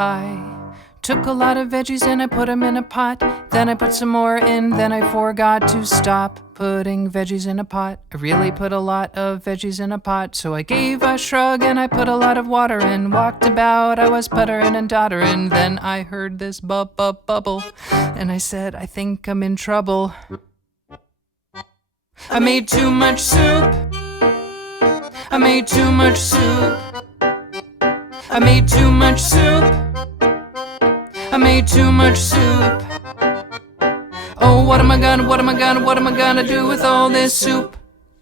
I took a lot of veggies and I put them in a pot. Then I put some more in, then I forgot to stop putting veggies in a pot. I really put a lot of veggies in a pot, so I gave a shrug and I put a lot of water in. Walked about, I was puttering and doddering. Then I heard this bubble, and I said, I think I'm in trouble. I made too much soup. I made too much soup. I made too much soup. I made too much soup. Oh, what am I gonna do with all this soup?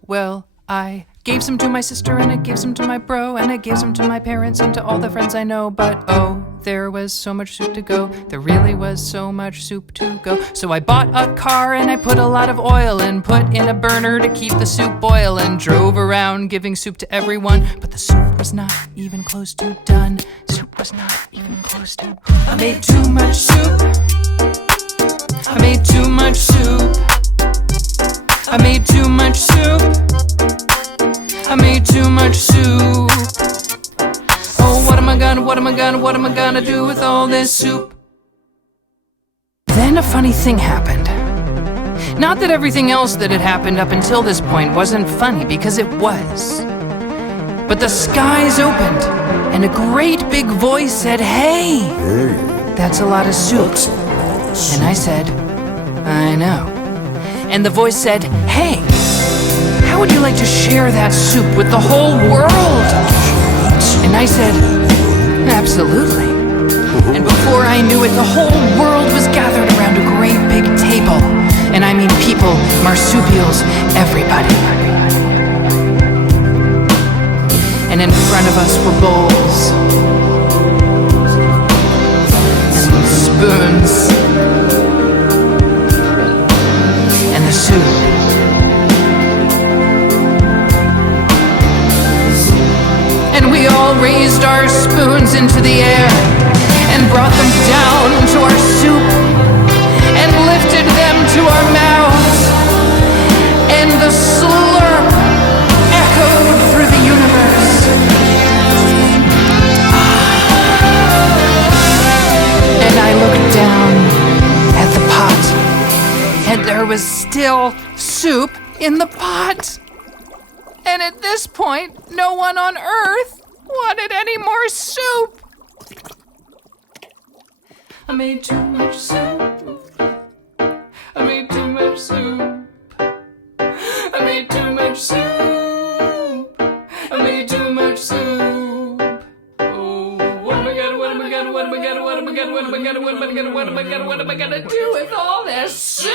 Well, I gave some to my sister and I gave some to my bro and I gave some to my parents and to all the friends I know. But oh, there was so much soup to go. There really was so much soup to go. So I bought a car and I put a lot of oil in, put in a burner to keep the soup boiling, drove around giving soup to everyone. But the soup was not even close to done. Soup was not even close to. I made too much soup. I made too much soup. I made too much soup. I made too much soup. Oh, what am I gonna do with all this soup? Then a funny thing happened. Not that everything else that had happened up until this point wasn't funny, because it was. But the skies opened, and a great big voice said, "Hey, that's a lot of soup." And I said, I know. And the voice said, "Hey, how would you like to share that soup with the whole world?" And I said, absolutely. And before I knew it, the whole world was gathered around a great big table. And I mean people, marsupials, everybody. And in front of us were bowls and spoons and the soup. And we all raised our spoons into the air and brought them down to our soup and lifted them to our mouths. And the slurp echoed through the universe. And I looked down at the pot, and there was still soup in the pot. And at this point, no one on Earth wanted any more soup. I made too much soup. I made too much soup. I made too much soup. I made too much soup. Oh, what am I gonna do with all this soup?